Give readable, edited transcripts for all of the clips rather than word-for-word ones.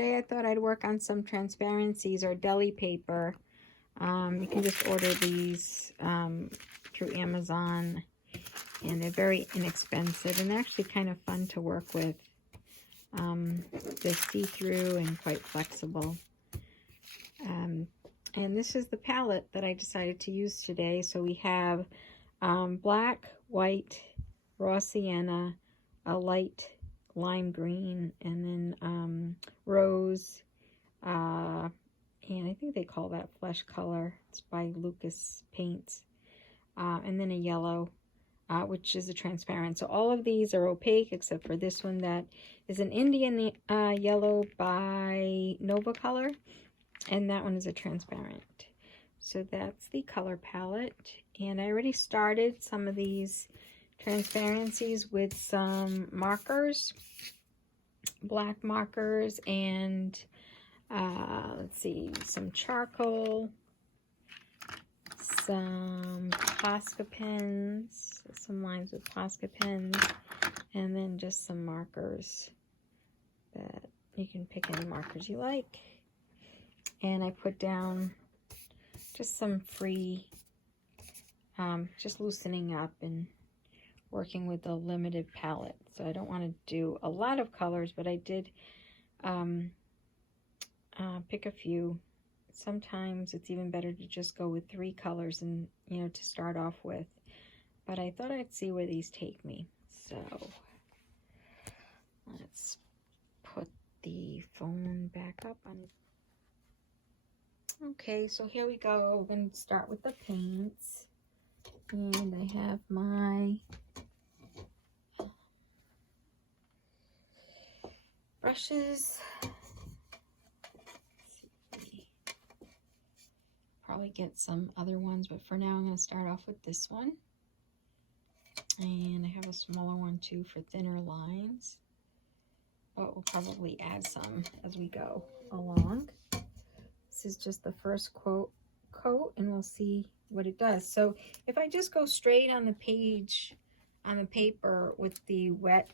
today I thought I'd work on some transparencies or deli paper. You can just order these through Amazon, and they're very inexpensive and actually kind of fun to work with. They're see-through and quite flexible. And this is the palette that I decided to use today. So we have black, white, raw sienna, a light lime green, and then rose, and I think they call that flesh color. It's by Lucas Paints. And then a yellow, which is a transparent. So all of these are opaque except for this one that is an Indian yellow by Nova Color, and that one is a transparent. So that's the color palette, and I already started some of these transparencies with some markers, black markers, and let's see, some charcoal, some Posca pens, some lines with Posca pens, and then just some markers that you can pick any markers you like. And I put down just some free, just loosening up and working with a limited palette. So I don't want to do a lot of colors, but I did pick a few. Sometimes it's even better to just go with 3 colors and, you know, to start off with. But I thought I'd see where these take me. So let's put the phone back up on it. Okay, so here we go. We're going to start with the paints. And I have my brushes. Probably get some other ones, but for now I'm going to start off with this one. And I have a smaller one too for thinner lines, but we'll probably add some as we go along. This is just the first coat, and we'll see what it does. So if I just go straight on the page, on the paper with the wet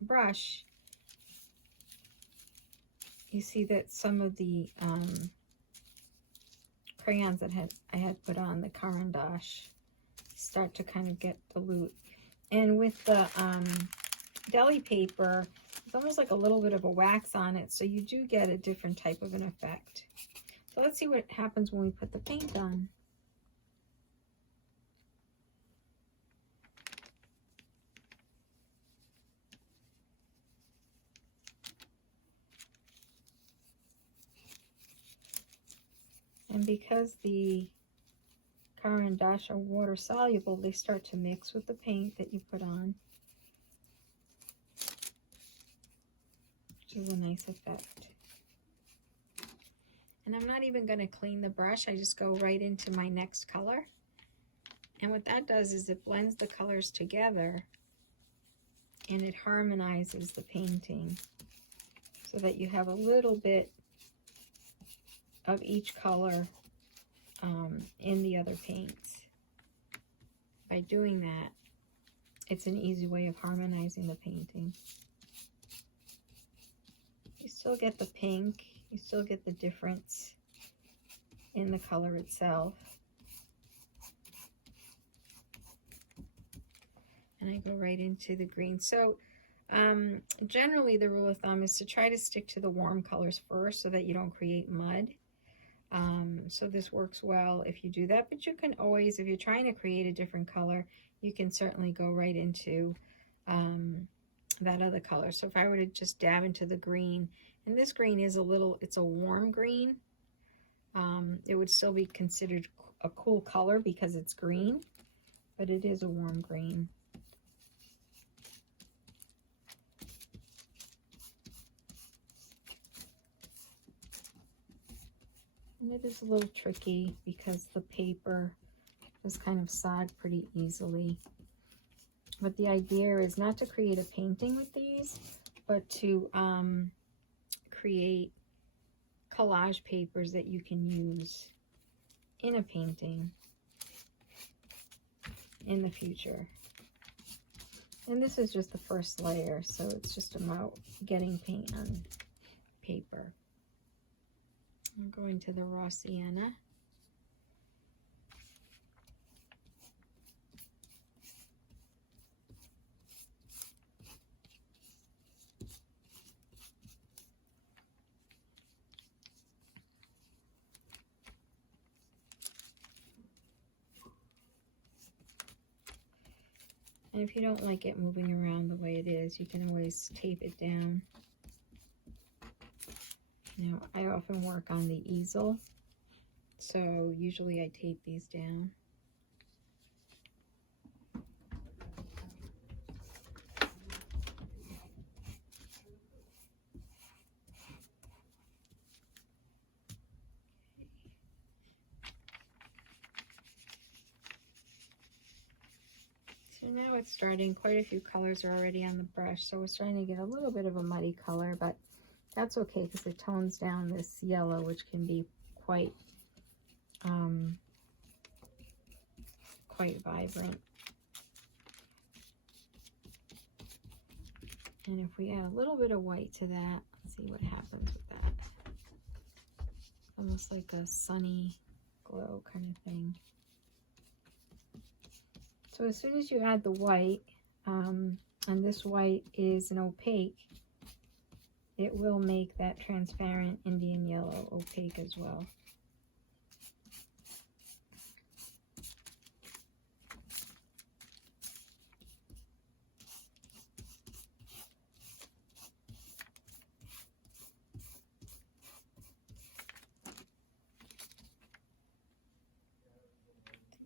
brush, you see that some of the crayons that I had put on, the Caran d'Ache, start to kind of get dilute. And with the deli paper, it's almost like a little bit of a wax on it, so you do get a different type of an effect. So let's see what happens when we put the paint on. And because the Caran d'Ache are water soluble, they start to mix with the paint that you put on, which is a nice effect. And I'm not even going to clean the brush. I just go right into my next color. And what that does is it blends the colors together and it harmonizes the painting so that you have a little bit of each color in the other paints. By doing that, it's an easy way of harmonizing the painting. You still get the pink, you still get the difference in the color itself. And I go right into the green. So generally the rule of thumb is to try to stick to the warm colors first so that you don't create mud. So this works well if you do that, but you can always, if you're trying to create a different color, you can certainly go right into that other color. So if I were to just dab into the green, and this green is it's a warm green, it would still be considered a cool color because it's green, but it is a warm green. And it is a little tricky because the paper is kind of sag pretty easily. But the idea is not to create a painting with these, but to create collage papers that you can use in a painting in the future. And this is just the first layer, so it's just about getting paint on paper. I'm going to the raw sienna. And if you don't like it moving around the way it is, you can always tape it down. Now, I often work on the easel, so usually I tape these down. So now it's starting, quite a few colors are already on the brush, so we're starting to get a little bit of a muddy color, but that's okay because it tones down this yellow, which can be quite quite vibrant. And if we add a little bit of white to that, let's see what happens with that. Almost like a sunny glow kind of thing. So as soon as you add the white, and this white is an opaque, it will make that transparent Indian yellow opaque as well.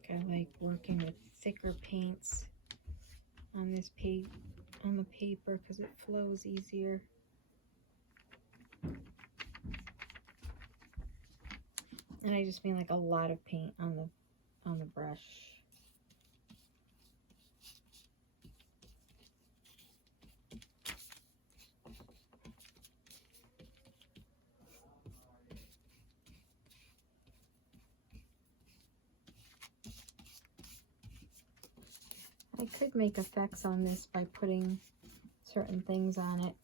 I like working with thicker paints on this page, on the paper, because it flows easier. And I just mean like a lot of paint on the brush. I could make effects on this by putting certain things on it.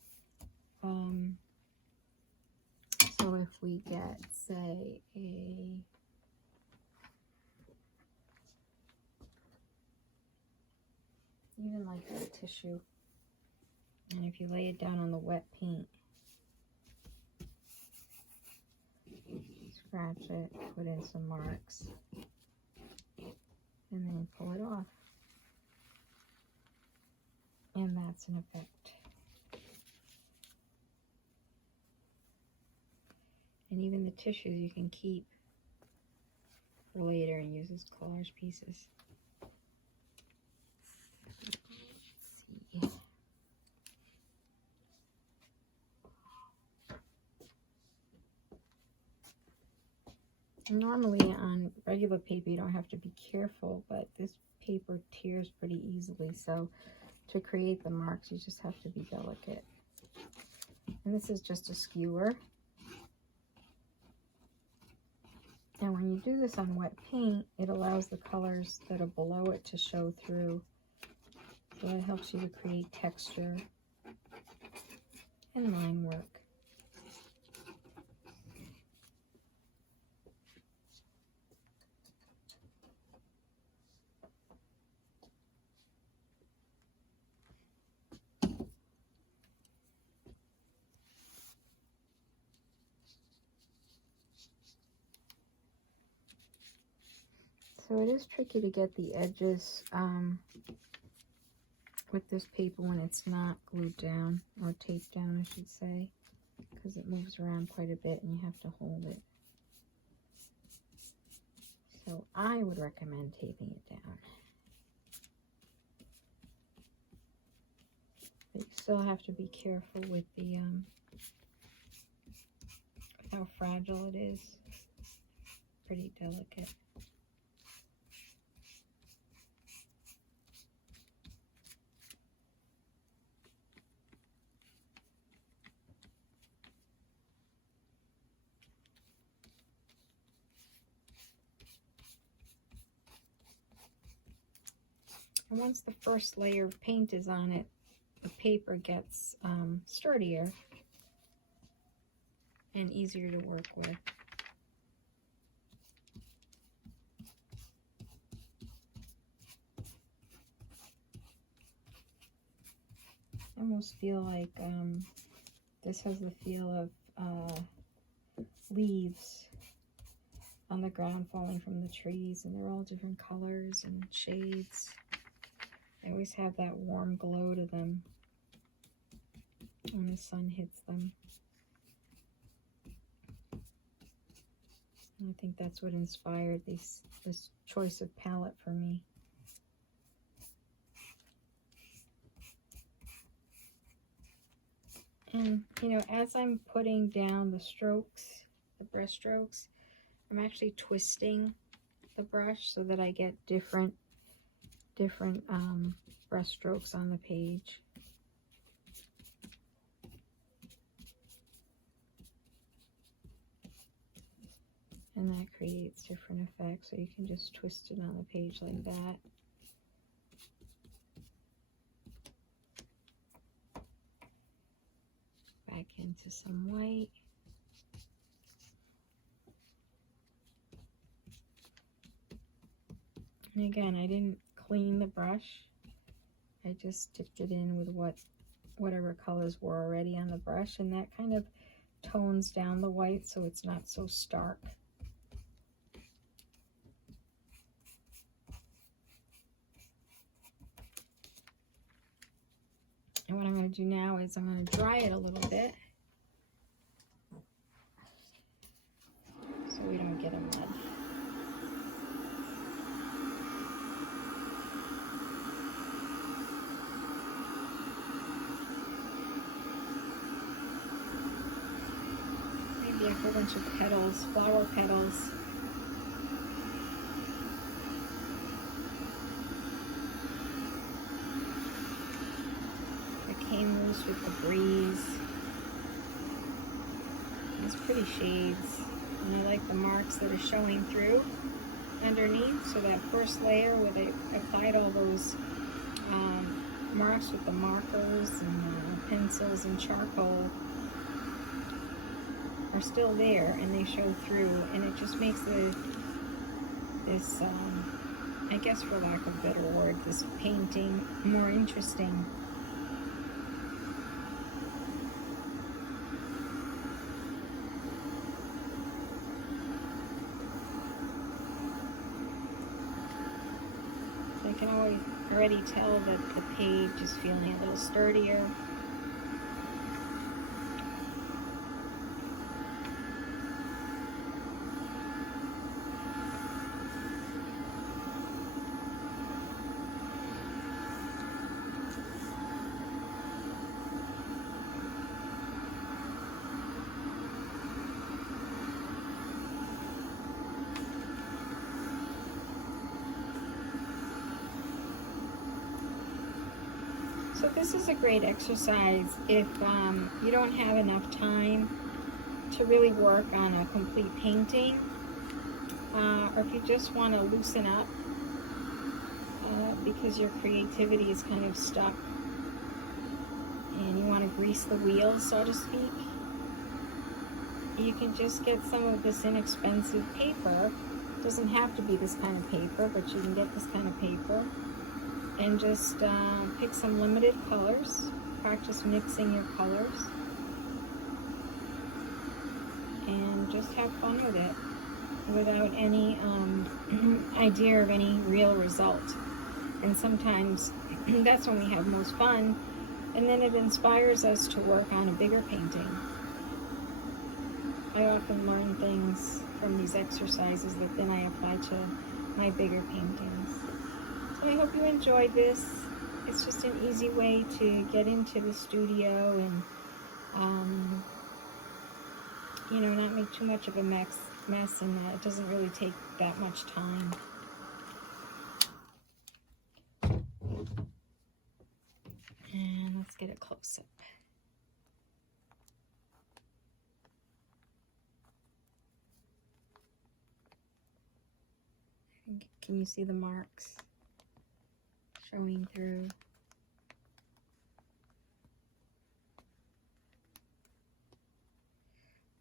So if we get, say, even like a tissue, and if you lay it down on the wet paint, scratch it, put in some marks, and then pull it off. And that's an effect. And even the tissues you can keep for later and use as collage pieces. Let's see. And normally on regular paper you don't have to be careful, but this paper tears pretty easily, so to create the marks you just have to be delicate. And this is just a skewer. And when you do this on wet paint, it allows the colors that are below it to show through. So it helps you to create texture and line work. So it is tricky to get the edges with this paper when it's not glued down, or taped down I should say, because it moves around quite a bit and you have to hold it. So I would recommend taping it down. But you still have to be careful with the how fragile it is. Pretty delicate. And once the first layer of paint is on it, the paper gets sturdier. and easier to work with. I almost feel like this has the feel of leaves on the ground falling from the trees, and they're all different colors and shades. They always have that warm glow to them when the sun hits them. And I think that's what inspired this choice of palette for me. And, you know, as I'm putting down the strokes, the brush strokes, I'm actually twisting the brush so that I get different brush strokes on the page. And that creates different effects, so you can just twist it on the page like that. Back into some white. And again, I didn't clean the brush. I just dipped it in with whatever colors were already on the brush, and that kind of tones down the white so it's not so stark. And what I'm going to do now is I'm going to dry it a little bit so we don't get a mud. Maybe a whole bunch of petals, flower petals. Came loose with the breeze. It's pretty shades, and I like the marks that are showing through underneath. So that first layer where they applied all those marks with the markers and pencils and charcoal are still there, and they show through, and it just makes this I guess for lack of a better word, this painting more interesting. I can already tell that the page is feeling a little sturdier. So this is a great exercise if you don't have enough time to really work on a complete painting, or if you just want to loosen up because your creativity is kind of stuck and you want to grease the wheels, so to speak. You can just get some of this inexpensive paper. It doesn't have to be this kind of paper, but you can get this kind of paper. And just pick some limited colors. Practice mixing your colors. And just have fun with it without any idea of any real result. And sometimes that's when we have most fun. And then it inspires us to work on a bigger painting. I often learn things from these exercises that then I apply to my bigger paintings. I hope you enjoyed this. It's just an easy way to get into the studio and, you know, not make too much of a mess, and it doesn't really take that much time. And let's get a close-up. Can you see the marks showing through?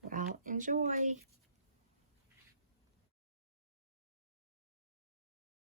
Well, Enjoy!